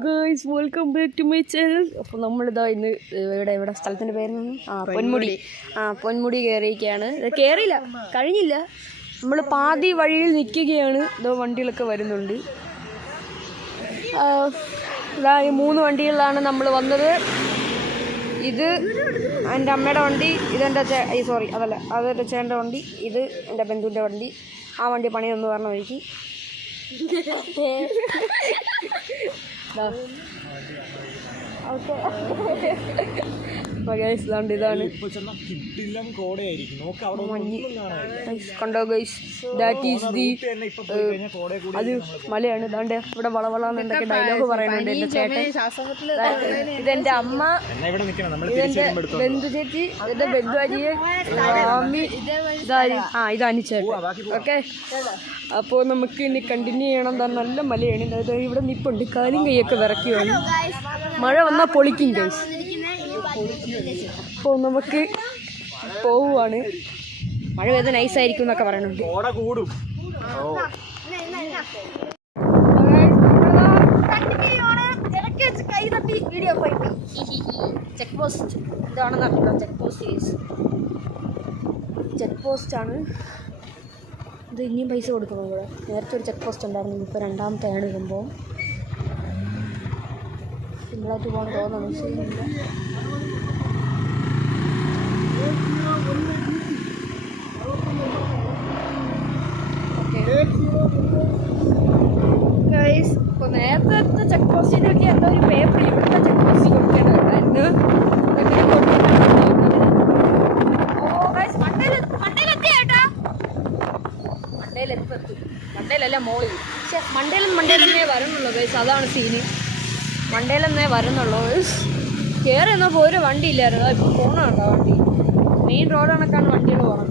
Guys welcome back to my channel. അപ്പോൾ നമ്മളിതാ ഇന്ന് ഇവിടെ സ്ഥലത്തിൻ്റെ പേരാണ് പൊന്മുടി കയറിയിരിക്കുകയാണ്. കയറിയില്ല, കഴിഞ്ഞില്ല, നമ്മൾ പാതി വഴിയിൽ നിൽക്കുകയാണ്. ഇതോ വണ്ടികളൊക്കെ വരുന്നുണ്ട്. ഇതാ ഈ 3 വണ്ടികളിലാണ് നമ്മൾ വന്നത്. ഇത് എൻ്റെ അമ്മയുടെ വണ്ടി, ഇതെൻ്റെ അതെൻ്റെ ചേട്ടൻ്റെ വണ്ടി, ഇത് എൻ്റെ ബന്ധുവിൻ്റെ വണ്ടി. ആ വണ്ടി പണിയൊന്ന് പറഞ്ഞ വഴിക്ക് ഇതാണ് കണ്ടോ ഗൈസ്, ദാറ്റ് ഈസ് ദി അത് മലയാണ്. ഇതാണ്ട് ഇവിടെ വളവളന്ന് എന്തൊക്കെ ഡയലോഗ് പറയുന്നുണ്ട് എൻ്റെ ചേട്ടൻ. ഇതെൻ്റെ അമ്മ, ഇതെൻ്റെ ബന്ധു ചേച്ചി, ഇതെൻ്റെ ബന്ധു അജിയെ, സ്വാമി, ഇത് അനുചേട്ടൻ. ഓക്കെ, അപ്പോൾ നമുക്ക് ഇനി കണ്ടിന്യൂ ചെയ്യണം. എന്താ നല്ല മലയാണ്. അതായത് ഇവിടെ നിപ്പുണ്ട്, കാലും കൈയൊക്കെ വിറയ്ക്കുകയാണ്. മഴ വന്നാൽ പൊളിക്കും ഗൈസ്. അപ്പോൾ നമുക്ക് പോവുകയാണ്. മഴ പെയ്ത് നൈസായിരിക്കും എന്നൊക്കെ പറയുന്നുണ്ട്. ചെക്ക് പോസ്റ്റ് ഇതാണെന്ന് അറിയില്ല. ചെക്ക് പോസ്റ്റ് ആണ് ഇത്. ഇനിയും പൈസ കൊടുക്കണം. ഇവിടെ നേരത്തെ ഒരു ചെക്ക് പോസ്റ്റ് ഉണ്ടായിരുന്നു, ഇപ്പോൾ രണ്ടാമത്തെയാണ് സംഭവം. സിമ്പിളായിട്ട് പോകാൻ തോന്നുന്നു. ശരിയില്ല. ഗൈസ്, ഇപ്പോൾ നേരത്തെ ചെക്ക് പോസ്റ്റിനൊക്കെ എന്തോ ഒരു പേപ്പർ ഇവിടുത്തെ ചെക്ക് പോസ്റ്റിൽ കൊടുക്കേണ്ടതായിരുന്നു. മണ്ടയിലല്ല മോളിൽ, പക്ഷെ മണ്ടയിലെന്നേ വരുന്നുള്ളൂ ഗൈസ്. അതാണ് സീന്. മണ്ടയിലെന്നേ വരുന്നുള്ളൂ ഗൈസ്. കയറി എന്നപ്പോൾ ഒരു വണ്ടി ഇല്ലായിരുന്നു. ഇപ്പോൾ പോകണുണ്ടോ വണ്ടി? മെയിൻ റോഡ് കണക്കാണ് വണ്ടികൾ പോകുന്നത്.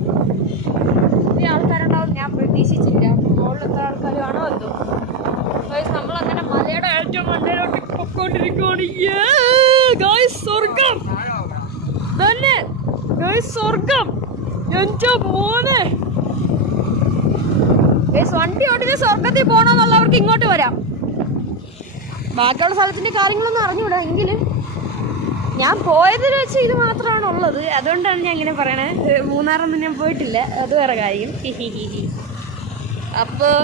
ഈ ആൾക്കാരുണ്ടാവും ഞാൻ പ്രതീക്ഷിച്ചില്ല. മുകളിലത്തെ ആൾക്കാർ കാണോ എന്തോ ഗൈസ്. നമ്മളങ്ങനെ മലയുടെ ഏറ്റവും മണ്ടയിലോട്ട് പൊക്കോണ്ടിരിക്കുവാണ്. ഗൈസ് സ്വർഗം തന്നെ ഗൈസ്, സ്വർഗം എൻ്റെ മോനെ. വണ്ടി ഓടിച്ച് സ്വർഗത്തിൽ പോകണമെന്നുള്ളവർക്ക് ഇങ്ങോട്ട് വരാം. ബാക്കിയുള്ള സ്ഥലത്തിൻ്റെ കാര്യങ്ങളൊന്നും അറിഞ്ഞൂടാ. എങ്കിലും ഞാൻ പോയതിൽ വെച്ച് ഇത് മാത്രമാണ് ഉള്ളത്. അതുകൊണ്ടാണ് ഞാൻ ഇങ്ങനെ പറയണേ. മൂന്നാറൊന്നും ഞാൻ പോയിട്ടില്ല, അത് വേറെ കാര്യം. അപ്പോൾ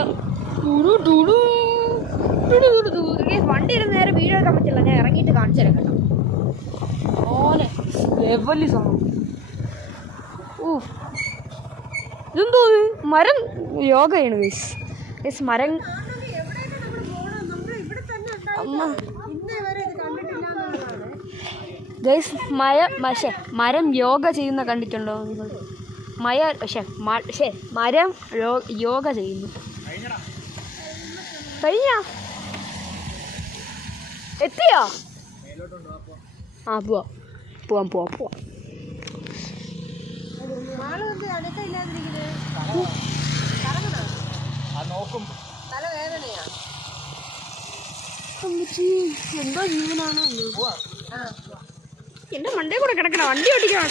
വണ്ടി ഇരുന്ന് നേരെ വീഡിയോ എടുക്കാൻ പറ്റില്ല. ഞാൻ ഇറങ്ങിയിട്ട് കാണിച്ചു തരാം കേട്ടോ. ഓനെ ലെവലി സംഭവം. ഇതെന്തോ മരം യോഗയാണ് ഗൈസ്. ഗൈസ് മരം ഗൈസ് മരം യോഗ ചെയ്യുന്ന കണ്ടിട്ടുണ്ടോ നിങ്ങൾ? മരം യോഗ ചെയ്യുന്നു. കഴിഞ്ഞ എത്തിയോ? പോവാം. എന്തോ ജീവനാണ് എന്റെ മണ്ടേ കൂടെ കിടക്കണ വണ്ടി ഓടിക്കാൻ.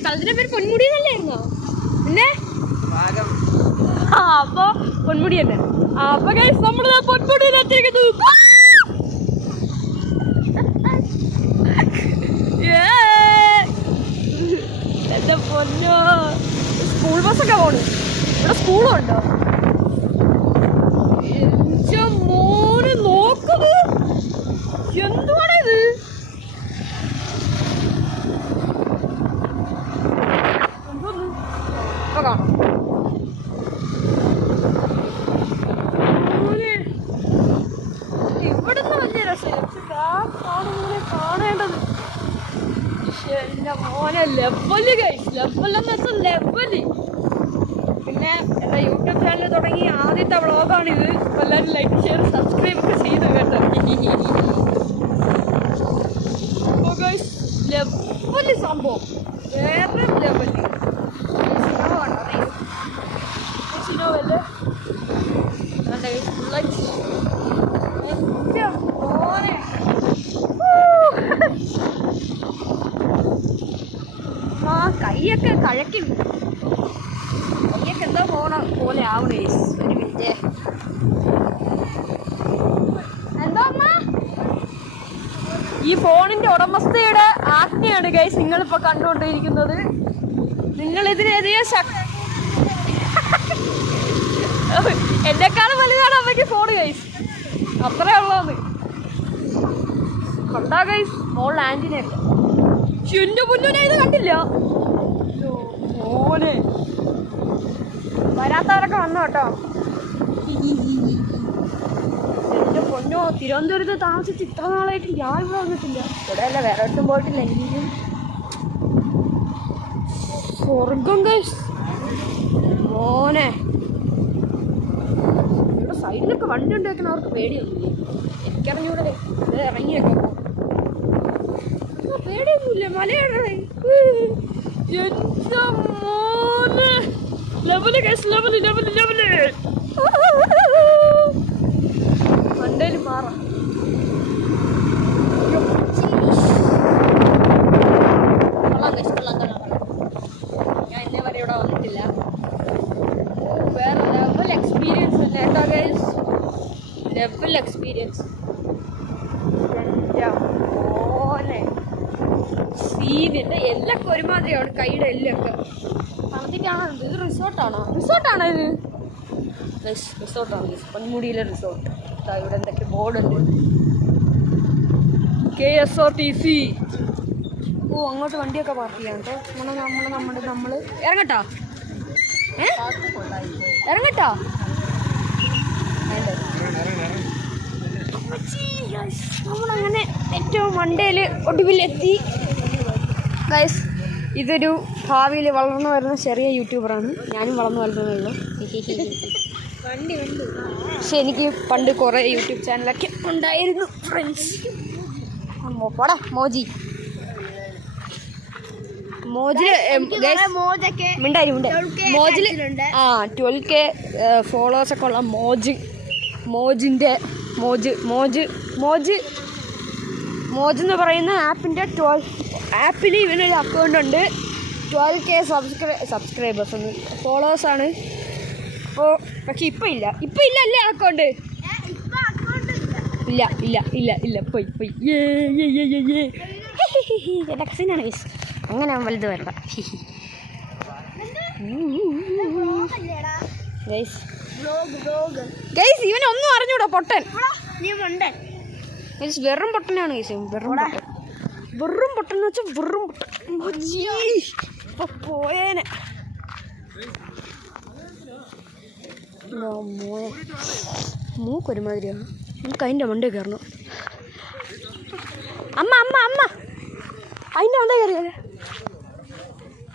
സ്ഥലത്തിന്റെ പേര് പൊന്മുടി എന്നല്ലായിരുന്നോ? പിന്നെ അപ്പൊ പൊന്മുടി തന്നെ. അപ്പൊ ഗൈസ് നമ്മള് പൊന്മുടിയിലെത്തിയിരിക്കുന്നു. എന്റെ പൊന്നോ, സ്കൂൾ ബസ്സൊക്കെ പോണു. ഇവിടെ സ്കൂളും ഉണ്ടോ? എന്റെ മോനെ നോക്കുന്നത് എന്തുവാണിത്? കാണാം. ഇവിടുന്ന് വലിയ രസമില്ല, കാണേണ്ടത്. എന്റെ മോനെ ലെവല് ഗൈസ്, ലെവലെന്ന് വെച്ചാൽ ലെവല്. പിന്നെ എൻ്റെ യൂട്യൂബ് ചാനൽ തുടങ്ങി ആദ്യത്തെ വ്ളോഗാണിത്. എല്ലാവരും ലൈക്ക്, ഷെയർ, സബ്സ്ക്രൈബ് ഒക്കെ ചെയ്ത് കേട്ടോ. അപ്പോൾ ഗൈസ് ലെവല് സംഭവം, വേറെ ലെവല്. മോനെ കൈയൊക്കെ കഴക്കി കൈയൊക്കെ എന്തോ പോണ പോലെ ആവണേ. ഒരു മിനിറ്റ്. എന്താ ഈ ഫോണിന്റെ ഉടമസ്ഥയുടെ ആജ്ഞയാണ് ഗൈസ് നിങ്ങളിപ്പോൾ കണ്ടുകൊണ്ടിരിക്കുന്നത്. നിങ്ങൾ ഇതിനെതിരെ എന്നെക്കാളും വലുതാണ് അമ്മയ്ക്ക് ഫോൺ ഗൈസ്. അത്രേ ഉള്ളത്. കണ്ടാ ഗൈസ് മോൾ ആന്റിനെയൊക്കെ എന്റെ മുന്നേ ഇത് കണ്ടില്ല. മോനെ വരാത്തവരൊക്കെ വന്നു കേട്ടോ. എന്റെ പൊന്നോ, തിരുവനന്തപുരത്ത് താമസിച്ച് ഇത്ര നാളായിട്ട് ഞാൻ ഇവിടെ വന്നിട്ടില്ല. ഇവിടെ അല്ല, വേറെ ഒട്ടും പോയിട്ടില്ല. എങ്കിലും സ്വർഗം ഗൈസ്. മോനെ ഇവിടെ സൈഡിലൊക്കെ വണ്ടി ഉണ്ടാക്കുന്ന അവർക്ക് പേടിയൊന്നുമില്ല. എനിക്കറിഞ്ഞൂടെ ഇത് ഇറങ്ങിയൊക്കെ പേടിയൊന്നുമില്ല. മലയാണ് എന്റെ മോനെ. Level guys, level level level. മണ്ടേല് മാറാം. ഞാൻ ഇന്നേ വരെ ഇവിടെ വന്നിട്ടില്ല. വേറെ ലെവൽ എക്സ്പീരിയൻസ് അല്ലേ കേട്ടോ ഗൈസ്. Level experience. ഓനെ സീനിൻ്റെ എല്ലൊക്കെ ഒരുമാതിരിയാണ്. കൈയുടെ എല്ലൊക്കെ തണുത്തിട്ടാണോ ഇത്? റിസോർട്ടാണോ? റിസോർട്ടാണോ ഇത്? റിസോർട്ടാണ് പൊന്മുടിയിലെ റിസോർട്ട്. ഇവിടെ എന്തൊക്കെ ബോർഡുണ്ട്. KSRTC. ഓ, അങ്ങോട്ട് വണ്ടിയൊക്കെ പാർക്ക് ചെയ്യാം കേട്ടോ. നമ്മൾ ഇറങ്ങട്ടോ? ഇറങ്ങട്ടോ? നമ്മളങ്ങനെ ഏറ്റവും മണ്ടയിൽ ഒടുവിലെത്തി ഗൈസ്. ഇതൊരു ഭാവിയിൽ വളർന്നു വരുന്ന ചെറിയ യൂട്യൂബറാണ്. ഞാനും വളർന്നു വരുന്നതേ പക്ഷെ എനിക്ക് പണ്ട് കുറേ യൂട്യൂബ് ചാനലൊക്കെ ഉണ്ടായിരുന്നു ഫ്രണ്ട്സ്. പോടാ മോജി. മിണ്ടായി മോജിൽ 12K ഫോളോവേഴ്സൊക്കെ ഉള്ള മോജിൻ്റെ മോജ് എന്ന് പറയുന്ന ആപ്പിൽ ഇവനൊരു അക്കൗണ്ട് ഉണ്ട്. 12K subscribers ഫോളോവേഴ്സാണ്. അപ്പോൾ പക്ഷെ ഇപ്പം ഇല്ല അല്ലേ അക്കൗണ്ട്? ഇല്ല പോയി എൻ്റെ കസിനാണ് ഗൈസ്. അങ്ങനെ വലുത് വരണ്ട ഗൈസ്. ഇവനൊന്നും അറിഞ്ഞൂടാ, പൊട്ടൻ. വെറും പൊട്ടനാണ് ഗൈസ്. വെറും പൊട്ടൻ എന്ന് വെച്ചാൽ വെറും പൊട്ടൻ. പോയേനെ മൂക്കൊരുമാതിരിയാണ്. നമുക്ക് അതിൻ്റെ മണ്ടേ കയറണം. അമ്മ അതിൻ്റെ മണ്ടേ കയറിയാലേ.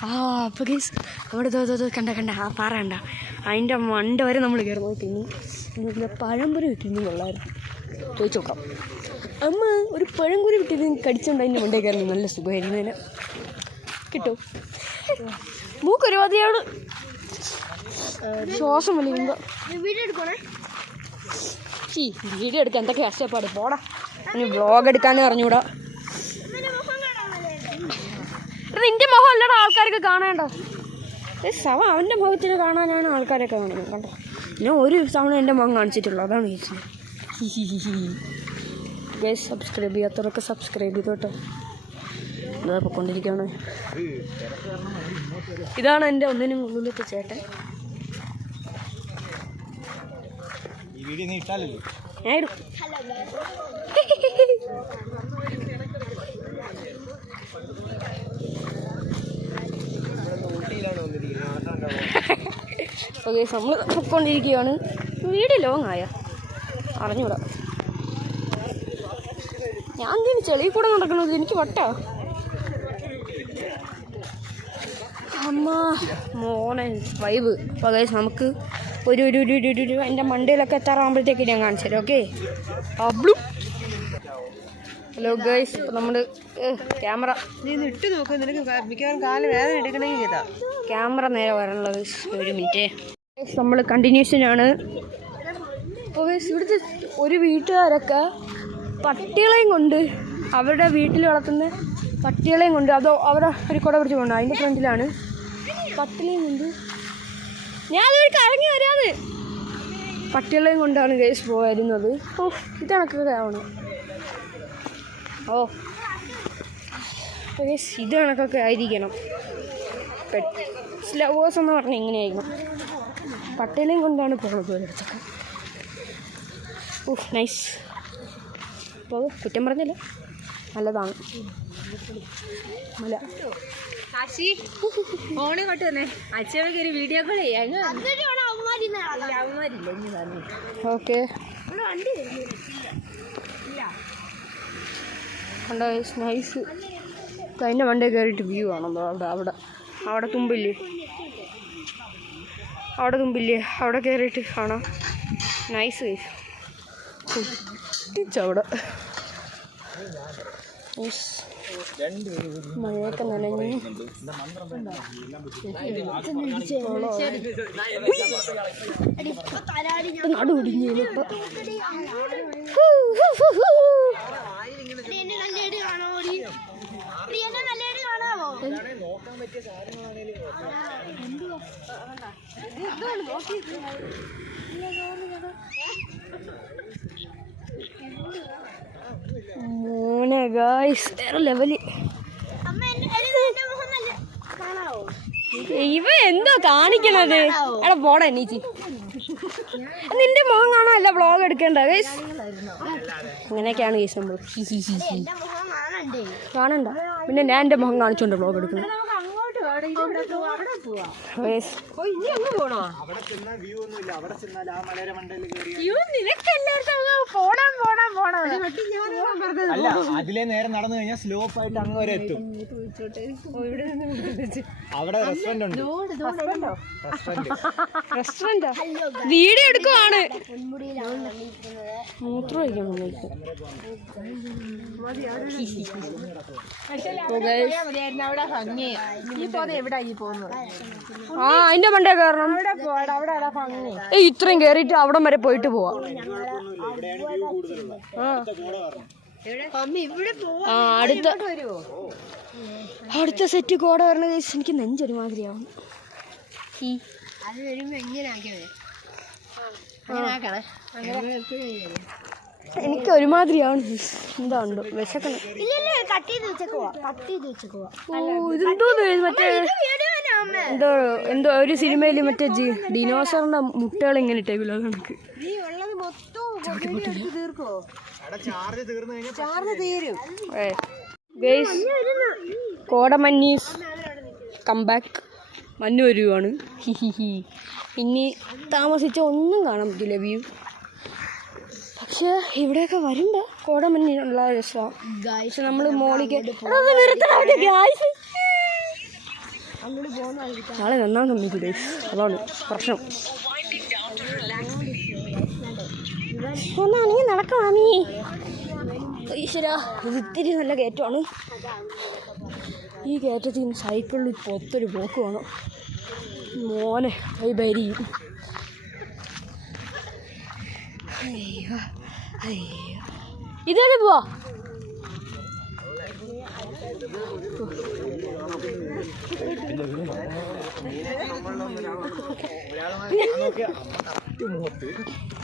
അപ്പോൾ ഗൈസ് നമ്മുടെ കണ്ട ആ പാറ കണ്ട, അതിൻ്റെ മണ്ട വരെ നമ്മൾ കയറുന്നത്. പിന്നെ പഴംപൊരി കിട്ടിയിരുന്നു കൊള്ളായിരുന്നു. ചോദിച്ചു നോക്കാം. അമ്മ ഒരു പഴംപൊരി കിട്ടിയിരുന്നു കടിച്ചുകൊണ്ട് അതിൻ്റെ മണ്ടേ കയറുന്നു. നല്ല സുഖമായിരുന്നു. അതിനെ കിട്ടും. മൂക്കൊരുമാതിരിയാണ്. ശ്വാസം വലിയുമ്പോൾ വീഡിയോ എടുക്കാൻ എന്തൊക്കെ കഷ്ടപ്പാട്. പോടാ, ഇനി വ്ളോഗ് എടുക്കാനേ അറിഞ്ഞൂടാ. നിന്റെ മുഖം അല്ലടാ ആൾക്കാരൊക്കെ കാണേണ്ട. അവൻ്റെ മുഖത്തിന് കാണാനാണ് ആൾക്കാരൊക്കെ കാണുന്നത്. കണ്ടോ, ഞാൻ ഒരു തവണ എൻ്റെ മുഖം കാണിച്ചിട്ടുള്ളൂ. അതാണ് ഗൈസ്. സബ്സ്ക്രൈബ് ചെയ്യാത്തവരൊക്കെ സബ്സ്ക്രൈബ് ചെയ്തോട്ടോ. ഇതാ പൊയ്ക്കൊണ്ടിരിക്കുകയാണ്. ഇതാണ് എൻ്റെ ഒന്നിനും മുന്നിലത്തെ ചേട്ടൻ. ഓക്കെ, നമ്മൾ പൊയ്ക്കൊണ്ടിരിക്കുകയാണ്. വീട് ലോങ് ആയ അറിഞ്ഞൂടാ. ഞാൻ എന്തിനു ചെളിയിൽ കൂടെ നടക്കണത്? എനിക്ക് വട്ടാ. അമ്മ മോനെ വൈബ്. അപ്പോൾ ഗൈസ് നമുക്ക് ഒരു എൻ്റെ മണ്ടയിലൊക്കെ എത്താറാകുമ്പോഴത്തേക്ക് ഞാൻ കാണിച്ചു തരാം. ഓക്കെ. ഹലോ ഗൈസ്, അപ്പോൾ നമ്മൾ ക്യാമറ ഇട്ട് നോക്കുക. നിനക്ക് മിക്കവാറും കാല് വേദന എടുക്കണമെങ്കിൽ ഇതാ ക്യാമറ നേരെ വരണുള്ളത്. ഒരു മിനിറ്റ്. നമ്മൾ കണ്ടിന്യൂഷനാണ്. അപ്പോൾ ഗൈസ് ഇവിടുത്തെ ഒരു വീട്ടുകാരൊക്കെ പട്ടികളെയും കൊണ്ട് അവരുടെ വീട്ടിൽ വളർത്തുന്ന പട്ടികളെയും കൊണ്ട് അതോ അവിടെ ഒരു കുട പിടിച്ച് പോകണം. അതിൻ്റെ ഫ്രണ്ടിലാണ് പട്ടികളെയും കൊണ്ട് ഞാൻ അതൊരു കറങ്ങി വരാത്. പട്ടികളെയും കൊണ്ടാണ് ഗൈസ് പോയിരുന്നത്. ഓ ഇത് കണക്കൊക്കെ ആവണം. ഓ ഗൈസ് ഇത് കണക്കൊക്കെ ആയിരിക്കണം. ലവേഴ്സ് എന്ന് പറഞ്ഞാൽ ഇങ്ങനെയായിരിക്കണം. പട്ടികളെയും കൊണ്ടാണ് പോകുന്നത് ഒരിടത്തൊക്കെ. ഓ നൈസ്. അപ്പോൾ കുറ്റം പറഞ്ഞല്ലോ, നല്ലതാണ്. അല്ല ഫോണ് കൊണ്ട് തന്നെ അച്ഛനൊക്കെ ഒരു വീഡിയോ കോൾ ചെയ്യാൻ. ഓക്കെ കണ്ടോ നൈസ്. അതിൻ്റെ വണ്ടി കയറിയിട്ട് വ്യൂ ആണോ അവിടെ തുമ്പില്ലേ, അവിടെ കയറിയിട്ട് കാണാം. നൈസ് അവിടെ മഴയൊക്കെ നനഞ്ഞ് നടുപിടിഞ്ഞു. മോനെ ഗായ്സ് വേറെ ലെവല്. ഇവ എന്തോ കാണിക്കണത്? എടാ പോടാ നീച്ചി, നിന്റെ മുഖം കാണാനല്ല വ്ളോഗ് എടുക്കേണ്ട ഗൈസ്. അങ്ങനെയൊക്കെയാണ് ഗൈസ് നമ്മൾ കാണണ്ട. പിന്നെ ഞാൻ എൻ്റെ മുഖം കാണിച്ചോണ്ട് വ്ളോഗ് എടുക്കുന്നത്. അതിലെ നേരെ നടന്നു കഴിഞ്ഞാൽ സ്ലോപ്പ് ആയിട്ട് അങ്ങ് വരെ എത്തും. അവിടെ റെസ്റ്റോറന്റ് ഉണ്ട്. റെസ്റ്റോറന്റ് വീഡിയോ എടുക്കുവാണ്. മൂത്രം ഒഴിക്കണം. ആ അതിന്റെ മണ്ടേ കയറണം. ഇത്രയും കേറിയിട്ട് അവിടം വരെ പോയിട്ട് പോവാം. അടുത്ത സെറ്റ് കോട വരണ കേസ് എനിക്ക് നെഞ്ചൊരുമാതിരിയാവും. എനിക്ക് ഒരുമാതിരിയാണ്. എന്താ ഉണ്ടോ വിശക്കണം. ഇതെന്തോ മറ്റേ എന്തോ ഒരു സിനിമയിൽ മറ്റേ ഡിനോസറിന്റെ മുട്ടകൾ ഇങ്ങനെ ഇട്ടേക്കില്ല. അത് കണക്ക് കോടമഞ്ഞീസ് കംബാക്ക്. മഞ്ഞ് വരുവാണ്. ഇനി താമസിച്ച ഒന്നും കാണാൻ പറ്റില്ല വ്യൂ. പക്ഷെ ഇവിടെയൊക്കെ വരുമ്പോ കോടമഞ്ഞിനുള്ള രസമാണ്. പക്ഷെ നമ്മള് മോളിക്ക് നാളെ നന്നാൻ സമ്മതിക്കൂടെ, അതാണ് പ്രശ്നം. ഒന്നാ നീ നടക്കണ നീ ഈശ്വര. ഇത് ഇത്തിരി നല്ല കയറ്റമാണ്. ഈ കയറ്റത്തിൽ നിന്ന് സൈക്കിളിൽ പൊത്തൊരു പോക്ക് വേണം മോനെ. ബരി ഇതേ പോവാ.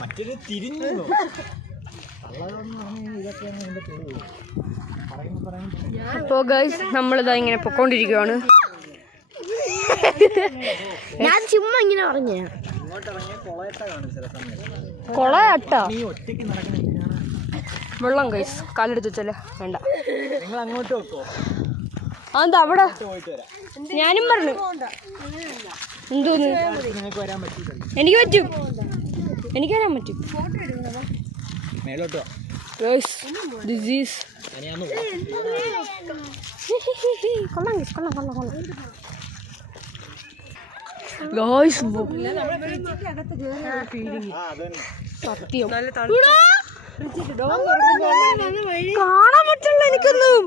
മറ്റൊരു തിരിഞ്ഞു. അപ്പോൾ ഗൈസ് നമ്മളിതാ ഇങ്ങനെ പൊക്കോണ്ടിരിക്കുകയാണ്. ഞാൻ ചുമ്മാ ഇങ്ങനെ പറഞ്ഞ കൊളയട്ട വെള്ളം ഗൈസ് കാലെടുത്ത് വെച്ചല്ലേ വേണ്ട. അതെന്താ അവിടെ ഞാനും പറഞ്ഞു എന്തോന്ന്. എനിക്ക് പറ്റും, എനിക്ക് വരാൻ പറ്റും. സത്യം കാണാൻ പറ്റില്ല എനിക്കൊന്നും.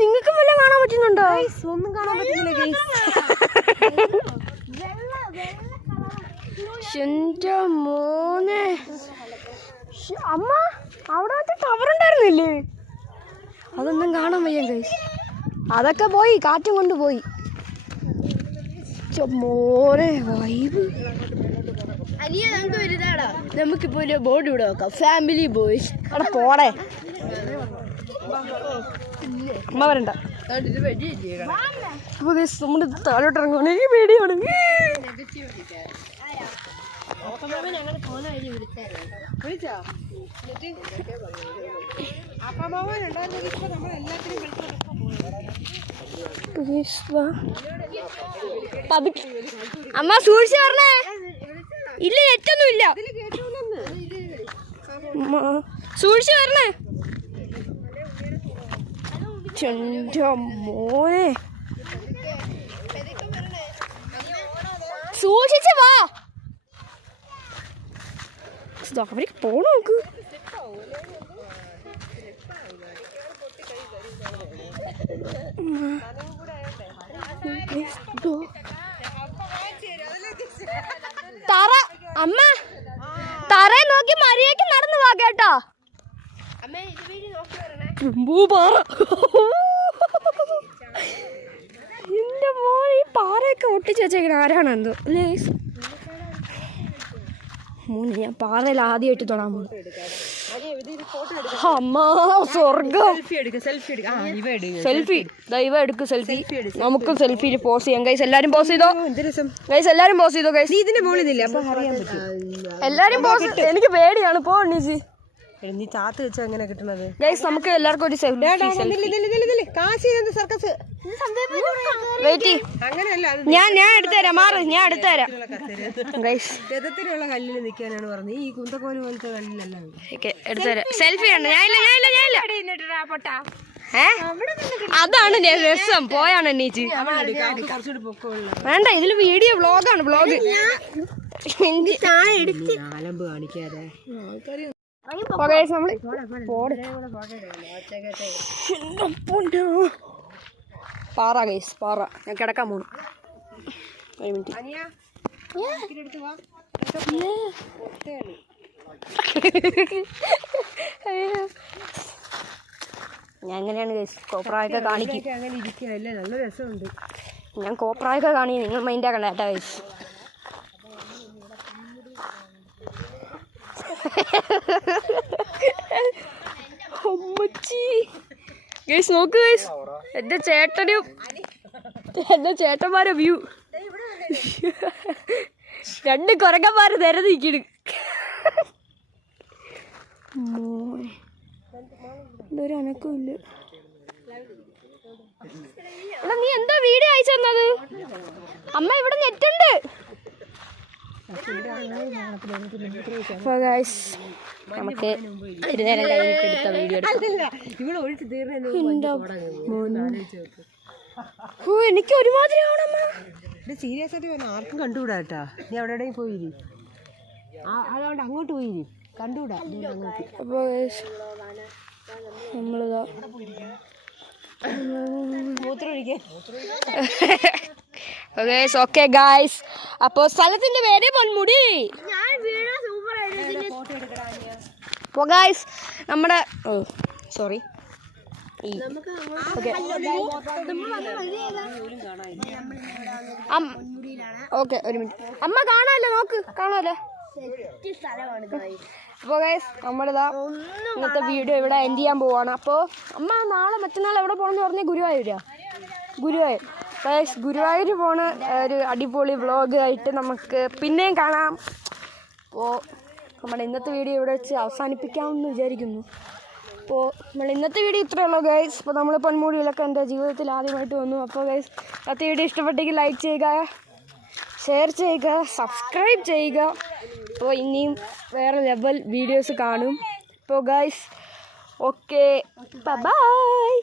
നിങ്ങൾക്ക് വല്ല കാണാൻ പറ്റുന്നുണ്ടോ? ഒന്നും കാണാൻ പറ്റുന്നില്ല. എന്റെ മോനെ അമ്മ അവിടെ മറ്റേ ടവർ ഉണ്ടായിരുന്നില്ലേ? അതൊന്നും കാണാൻ വയ്യ ഗൈസ്. അതൊക്കെ പോയി, കാറ്റും കൊണ്ടുപോയി. മോനെ വൈബ്. നമുക്കിപ്പോ ഒരു ബോർഡ് ഇവിടെ വെക്കാം, ഫാമിലി ബോയ്സ്. അവിടെ പോടെ അമ്മ വരണ്ട. നമ്മുടെ താഴോട്ട് ഇറങ്ങുവാണ്, ഈ പേടിയാണ്. അമ്മ സൂക്ഷിച്ച് പറഞ്ഞേ, ഇല്ല നെറ്റൊന്നും ഇല്ല, സൂക്ഷിച്ച് പറഞ്ഞേ. മോനെ സൂക്ഷിച്ച് വാ. അവർക്ക് പോണ നോക്ക്. തറ അമ്മ തറയെ നോക്കി മര്യാദയ്ക്ക് നടന്നു വാ കേട്ടോ. എന്റെ മോൻ ഈ പാറയൊക്കെ ഒട്ടിച്ച് വെച്ചേക്കണ ആരാണെന്തോ അല്ലേ. മോനെ ഞാൻ പാറയിൽ ആദ്യമായിട്ട് തൊടാൻ പോകും. അമ്മ സ്വർഗം. സെൽഫി ദൈവ എടുക്ക്, സെൽഫി. നമുക്ക് സെൽഫിയിൽ പോസ് ചെയ്യാം ഗൈസ്. എല്ലാരും പോസ് ചെയ്തോ ഗൈസ്, എല്ലാരും പോസ് ചെയ്തോ ഗൈസ്. എല്ലാരും പോസ്. എനിക്ക് പേടിയാണ്. പോ നീ ചാത്ത് വെച്ചാ എങ്ങനെ കിട്ടുന്നത് ഗൈസ്. നമുക്ക് എല്ലാവർക്കും ഒരു ഞാൻ എടുത്തുതരാം. മാറ്, ഞാൻ എടുത്തുതരാം ഗൈസ്. രഥത്തിലുള്ള കല്ലിൽ നിൽക്കാനാണ് പറഞ്ഞത്. ഈ കുന്തക്കോല് പോലത്തെ കല്ലിലല്ല എടുത്തുതരാം. സെൽഫി ഉണ്ട്. അതാണ് രസം. പോയാണ് എണ്ണീച്ച്. വേണ്ട, ഇതില് വീഡിയോ വ്ളോഗാണ്. വ്ളോഗ് പാറ ഗൈസ്, പാറ. ഞാൻ കിടക്കാൻ പോണു. ഒരു മിനിറ്റ്. ഞാൻ എങ്ങനെയാണ് ഗൈസ് കോപ്രായൊക്കെ കാണിക്കും. നല്ല രസമുണ്ട്. ഞാൻ കോപ്രായൊക്കെ കാണിക്കും, നിങ്ങൾ മൈൻഡ് ആക്കണ്ട കേട്ടാ ഗൈസ്. ഗൈസ് നോക്ക് ഗൈസ്, എന്റെ ചേട്ടന്മാരെ വ്യൂ. രണ്ട് കുരങ്ങന്മാര് നിരന്നിരിക്കണ്. ഒരു അനക്കമില്ല. എടാ നീ എന്താ വീഡിയോ അയച്ചു തന്നത്? അമ്മ ഇവിടെ നെറ്റുണ്ട്. നമുക്ക് ഒരു നേരം കഴിഞ്ഞിട്ട് എടുത്ത വീഡിയോ എനിക്ക് ഒരുമാതിരി സീരിയസ് ആയിട്ട് ആർക്കും കണ്ടുകൂടാ കേട്ടാ. നീ അവിടെ എവിടെയും പോയിരി, അതുകൊണ്ട് അങ്ങോട്ട് പോയിരി, കണ്ടുകൂടാ. അപ്പോൾ നമ്മളിതാ ഓക്കെ ഗായ്സ്, അപ്പൊ സ്ഥലത്തിന്റെ പേര് പൊന്മുടി. അപ്പൊ ഗായ്സ് നമ്മുടെ സോറി ഓക്കെ ഒരു മിനിറ്റ്. അമ്മ കാണാമല്ലോ, നോക്ക് കാണാമല്ലോ. അപ്പോൾ ഗൈസ് നമ്മളിതാ ഇന്നത്തെ വീഡിയോ ഇവിടെ എൻഡ് ചെയ്യാൻ പോവാണ്. അപ്പോൾ അമ്മ നാളെ മറ്റന്നാൾ എവിടെ പോകണമെന്ന് പറഞ്ഞാൽ ഗുരുവായൂർ ഗൈസ്. ഗുരുവായൂർ പോണ ഒരു അടിപൊളി വ്ളോഗ് ആയിട്ട് നമുക്ക് പിന്നെയും കാണാം. അപ്പോൾ നമ്മുടെ ഇന്നത്തെ വീഡിയോ ഇവിടെ വെച്ച് അവസാനിപ്പിക്കാമെന്ന് വിചാരിക്കുന്നു. അപ്പോൾ നമ്മൾ ഇന്നത്തെ വീഡിയോ ഇത്രയേ ഉള്ളൂ ഗൈസ്. അപ്പോൾ നമ്മൾ പൊന്മുടിയിലൊക്കെ എൻ്റെ ജീവിതത്തിൽ ആദ്യമായിട്ട് വന്നു. അപ്പോൾ ഗൈസ് ഇന്നത്തെ വീഡിയോ ഇഷ്ടപ്പെട്ടെങ്കിൽ ലൈക്ക് ചെയ്യുക, ഷെയർ ചെയ്യുക, സബ്സ്ക്രൈബ് ചെയ്യുക. അപ്പോൾ ഇനിയും വേറെ ലെവൽ വീഡിയോസ് കാണും. അപ്പോൾ ഗൈസ് ഓക്കെ ബൈ.